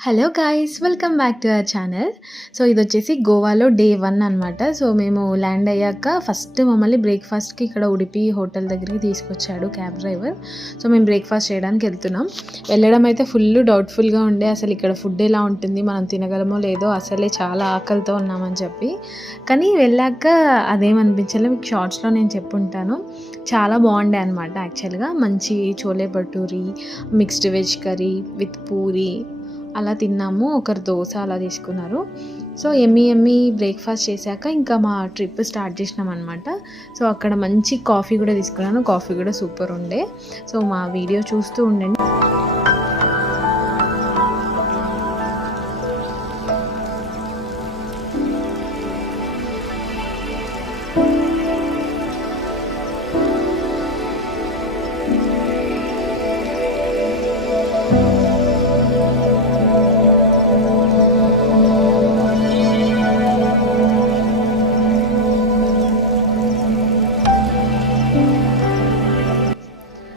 Hello guys! Welcome back to our channel. So, ఇదొచ్చేసి గోవాలో day 1 అనమాట. సో, మేము ల్యాండ్ అయ్యాక ఫస్ట్ మమ్మల్ని బ్రేక్‌ఫాస్ట్‌కి ఇక్కడ ఉడిపి హోటల్ దగ్గరికి తీసుకొచ్చాడు క్యాబ్ డ్రైవర్. సో, మేము బ్రేక్‌ఫాస్ట్ చేయడానికి వెళ్తున్నాం. వెళ్ళడం అయితే ఫుల్లు డౌట్‌ఫుల్‌గా ఉండే. అసలు ఇక్కడ ఫుడ్ ఎలా ఉంటుంది? మనం తినగలమో లేదో అసలే చాలా ఆకలితో ఉన్నామని చెప్పి. కానీ వెళ్ళాక అదేమనిపించలే. మీకు షార్ట్స్‌లో నేను చెప్పుంటాను. చాలా బాగుండే అనమాట యాక్చువల్‌గా. మంచి chole bhature, mixed veg curry with puri అలా తిన్నాము. ఒకరు దోస అలా తీసుకున్నారు. సో, యమ్మీ యమ్మీ బ్రేక్‌ఫాస్ట్ చేశాక ఇంకా మా ట్రిప్ స్టార్ట్ చేసినామనమాట. సో, అక్కడ మంచి కాఫీ కూడా తీసుకున్నాను. కాఫీ కూడా సూపర్ ఉండే. సో, మా వీడియో చూస్తూ ఉండండి.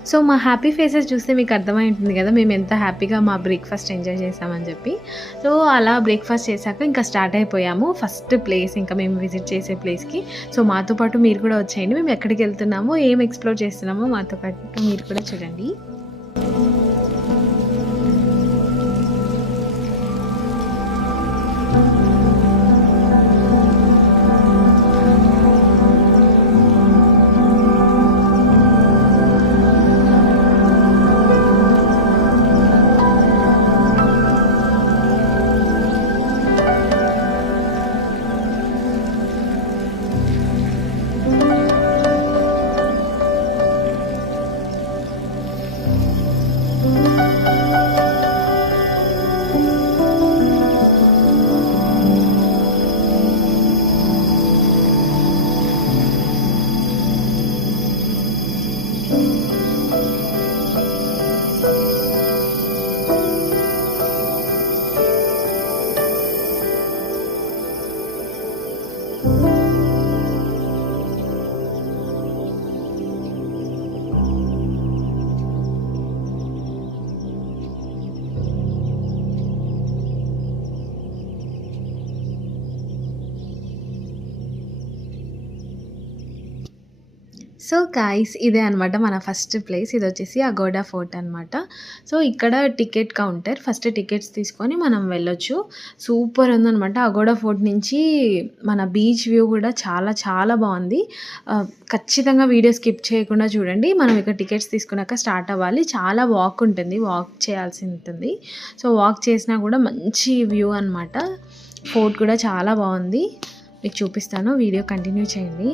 సో, మా హ్యాపీ ఫేసెస్ చూస్తే మీకు అర్థమై ఉంటుంది కదా! మేము ఎంత హ్యాపీగా మా బ్రేక్‌ఫాస్ట్ ఎంజాయ్ చేసామని చెప్పి. సో, అలా బ్రేక్‌ఫాస్ట్ చేశాక ఇంకా స్టార్ట్ అయిపోయాము. ఫస్ట్ ప్లేస్ ఇంకా మేము విజిట్ చేసే ప్లేస్‌కి. సో, మాతో పాటు మీరు కూడా వచ్చేయండి. మేము ఎక్కడికెళ్తున్నామో, ఏం ఎక్స్‌ప్లోర్ చేస్తున్నామో మాతో పాటు మీరు కూడా చూడండి. సో, గాయ్స్ ఇదే అనమాట మన ఫస్ట్ ప్లేస్. ఇదొచ్చేసి అగోడా ఫోర్ట్ అనమాట. సో, ఇక్కడ టికెట్ కౌంటర్. ఫస్ట్ టికెట్స్ తీసుకొని మనం వెళ్ళొచ్చు. సూపర్ ఉందనమాట. అగోడా ఫోర్ట్ నుంచి మన బీచ్ వ్యూ కూడా చాలా చాలా బాగుంది. ఖచ్చితంగా వీడియో స్కిప్ చేయకుండా చూడండి. మనం ఇక్కడ టికెట్స్ తీసుకున్నాక స్టార్ట్ అవ్వాలి. చాలా వాక్ ఉంటుంది. వాక్ చేయాల్సి ఉంటుంది. సో, వాక్ చేసినా కూడా మంచి వ్యూ అనమాట. ఫోర్ట్ కూడా చాలా బాగుంది. మీకు చూపిస్తాను. వీడియో కంటిన్యూ చేయండి.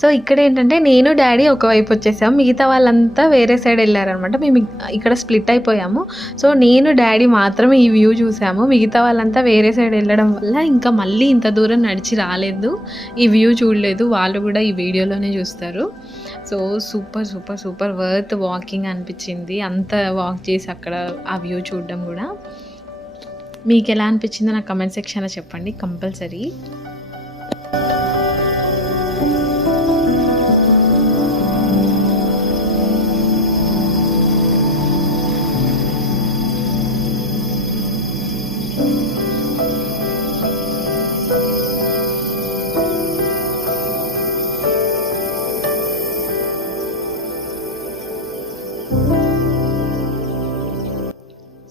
సో ఇక్కడేంటంటే నేను, డ్యాడీ ఒకవైపు వచ్చేసాం. మిగతా వాళ్ళంతా వేరే సైడ్ ఎళ్లారనమాట. మేము ఇక్కడ స్ప్లిట్ అయిపోయాము. సో నేను, డ్యాడీ మాత్రమే ఈ వ్యూ చూసాము. మిగతా వాళ్ళంతా వేరే సైడ్ ఎళ్ళడం వల్ల ఇంకా మళ్ళీ ఇంత దూరం నడిచి రాలేదు. ఈ వ్యూ చూడలేదు. వాళ్ళు కూడా ఈ వీడియోలోనే చూస్తారు. So super, super, super worth walking అనిపించింది. అంత వాక్ చేసి అక్కడ ఆ వ్యూ చూడడం కూడా. మీకెలా అనిపించిందో నాకు కామెంట్ సెక్షన్‌లో చెప్పండి కంపల్సరీ.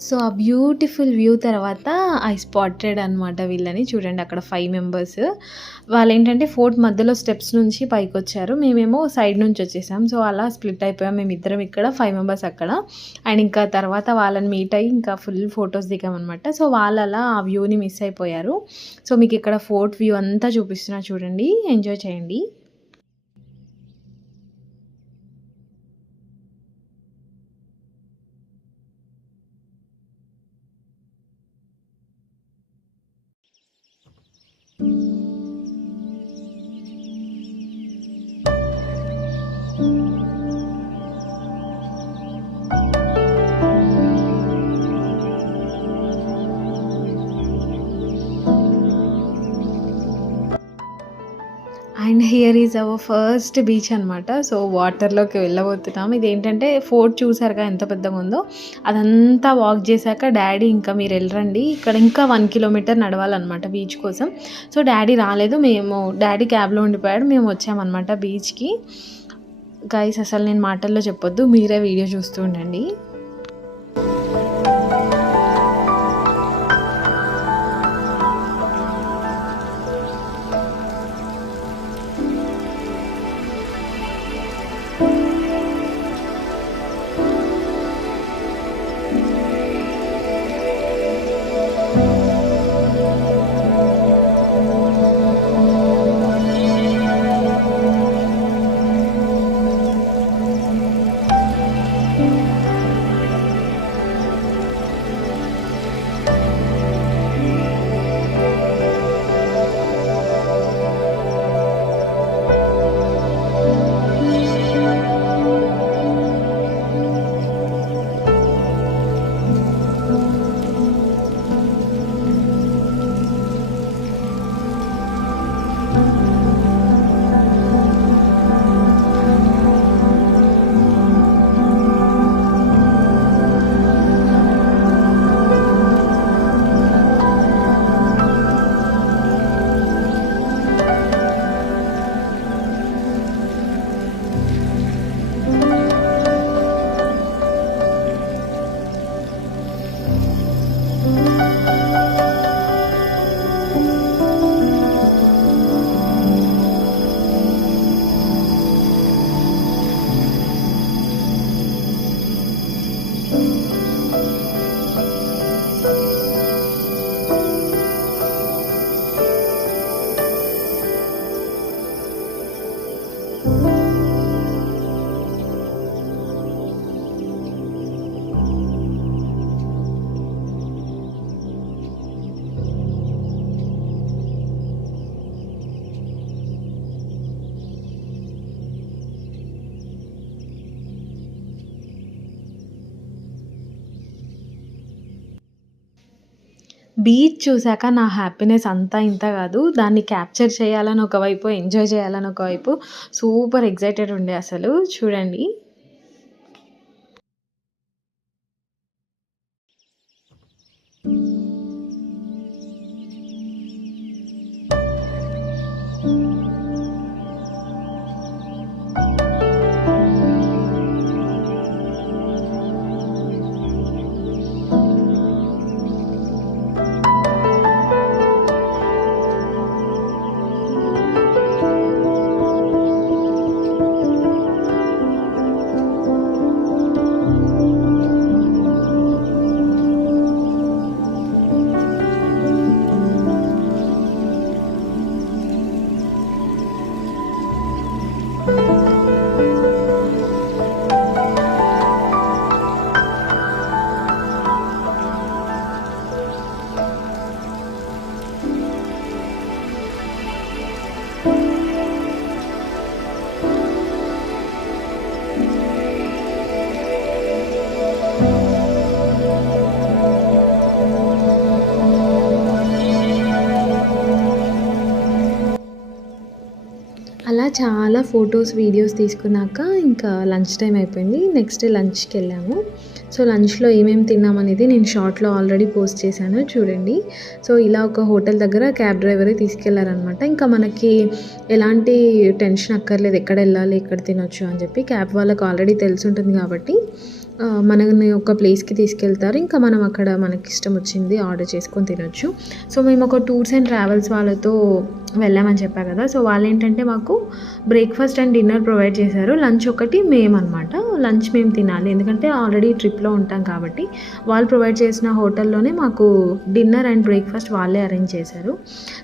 సో, ఆ బ్యూటిఫుల్ వ్యూ తర్వాత ఐ స్పాటెడ్ అనమాట వీళ్ళని. చూడండి అక్కడ 5 మెంబర్స్. వాళ్ళేంటంటే ఫోర్ట్ మధ్యలో స్టెప్స్ నుంచి పైకొచ్చారు. మేమేమో సైడ్ నుంచి వచ్చేసాం. సో, అలా స్ప్లిట్ అయిపోయాం. మేమిద్దరం ఇక్కడ, 5 మెంబర్స్ అక్కడ. అండ్ ఇంకా తర్వాత వాళ్ళని మీట్ అయ్యి ఇంకా ఫుల్ ఫోటోస్ దిగామనమాట. సో, వాళ్ళలా ఆ వ్యూని మిస్ అయిపోయారు. సో, మీకు ఇక్కడ ఫోర్ట్ వ్యూ అంతా చూపిస్తున్నా చూడండి. ఎంజాయ్ చేయండి. And here is our first beach అనమాట. సో వాటర్లోకి వెళ్ళబోతున్నాం. ఇదేంటంటే ఫోర్ట్ చూసారుగా ఎంత పెద్దగా ఉందో. అదంతా వాక్ చేశాక డాడీ ఇంకా మీరు వెళ్ళరండి, ఇక్కడ ఇంకా 1 కిలోమీటర్ నడవాలన్నమాట బీచ్ కోసం. సో డాడీ రాలేదు, డాడీ క్యాబ్లో ఉండిపోయాడు, మేము వచ్చామన్నమాట బీచ్కి. గైస్ అసలు నేను మాటల్లో చెప్పొద్దు, మీరే వీడియో చూస్తూ ఉండండి. బీచ్ చూసాక నా హ్యాపీనెస్ అంతా ఇంత కాదు. దాన్ని క్యాప్చర్ చేయాలని ఒకవైపు, ఎంజాయ్ చేయాలని ఒకవైపు సూపర్ ఎక్సైటెడ్ ఉండే అసలు. చూడండి. ఫొటోస్, వీడియోస్ తీసుకున్నాక ఇంకా లంచ్ టైం అయిపోయింది. నెక్స్ట్ లంచ్‌కి వెళ్ళాము. సో, లంచ్‌లో ఏమేమి తిన్నామనేది నేను షార్ట్‌లో ఆల్రెడీ పోస్ట్ చేశాను చూడండి. సో, ఇలా ఒక హోటల్ దగ్గర క్యాబ్ డ్రైవరే తీసుకెళ్లారనమాట. ఇంకా మనకి ఎలాంటి టెన్షన్ అక్కర్లేదు. ఎక్కడెళ్ళాలి, ఎక్కడ తినొచ్చు అని చెప్పి క్యాబ్ వాళ్ళకి ఆల్రెడీ తెలిసుంటుంది కాబట్టి మనల్ని ఒక ప్లేస్‌కి తీసుకెళ్తారు. ఇంకా మనం అక్కడ మనకిష్టం వచ్చింది ఆర్డర్ చేసుకొని తినొచ్చు. సో, మేము ఒక టూర్స్ అండ్ ట్రావెల్స్ వాళ్ళతో వెళ్ళామని చెప్పా కదా! సో, వాళ్ళేంటంటే మాకు బ్రేక్‌ఫాస్ట్ అండ్ డిన్నర్ ప్రొవైడ్ చేశారు. లంచ్ ఒకటి మేమనమాట. లంచ్ మేము తినాలి. ఎందుకంటే ఆల్రెడీ ట్రిప్‌లో ఉంటాం కాబట్టి వాళ్ళు ప్రొవైడ్ చేసిన హోటల్‌లోనే మాకు డిన్నర్ అండ్ బ్రేక్‌ఫాస్ట్ వాళ్ళే అరేంజ్ చేశారు.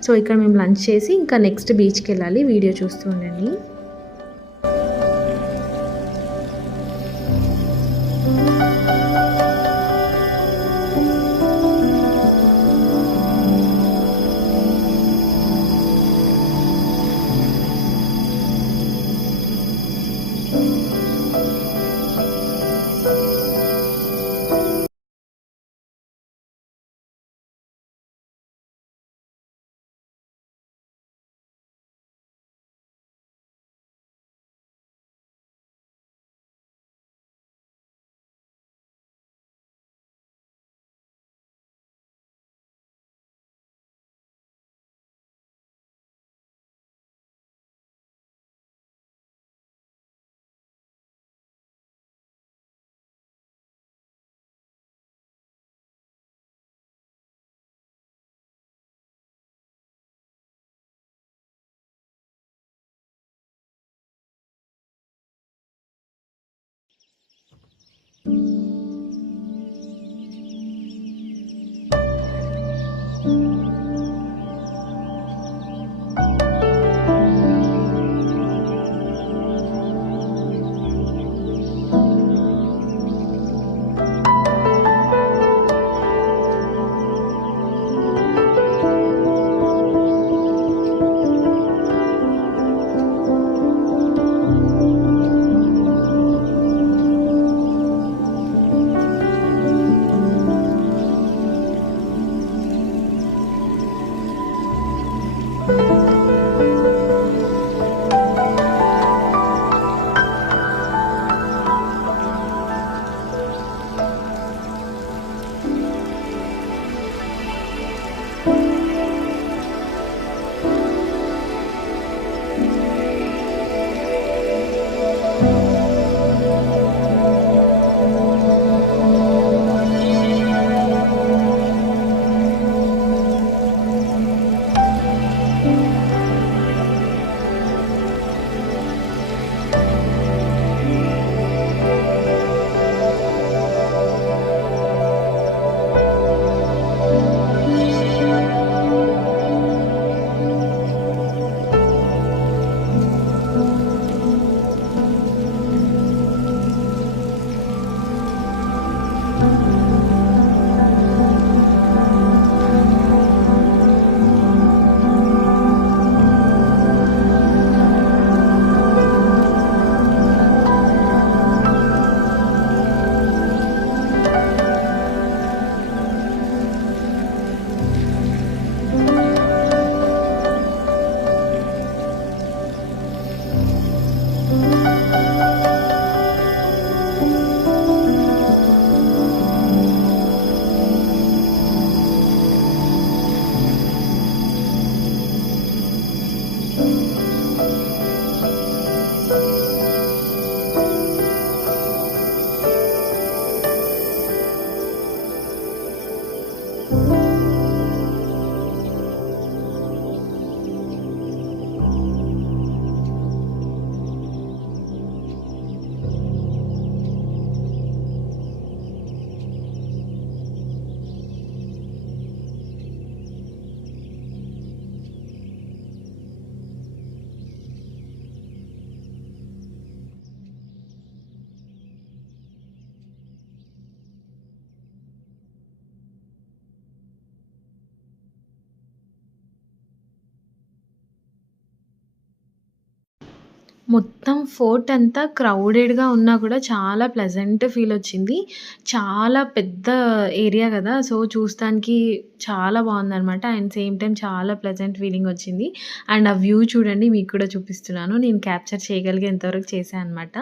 సో, ఇక్కడ మేము లంచ్ చేసి ఇంకా నెక్స్ట్ బీచ్‌కెళ్ళాలి. వీడియో చూస్తూ ఉండండి. మొత్తం ఫోర్ట్ అంతా క్రౌడెడ్‌గా ఉన్నా కూడా చాలా ప్లెజెంట్ ఫీలొచ్చింది. చాలా పెద్ద ఏరియా గదా! సో, చూస్తానికి చాలా బావుందనమాట. అండ్ సేమ్ టైమ్ చాలా ప్లెజెంట్ ఫీలింగొచ్చింది. అండ్ ఆ వ్యూ చూడండి మీకు కూడా చూపిస్తున్నాను. నేను క్యాప్చర్ చేయగలిగేంత వరకు చేశా అనమాట.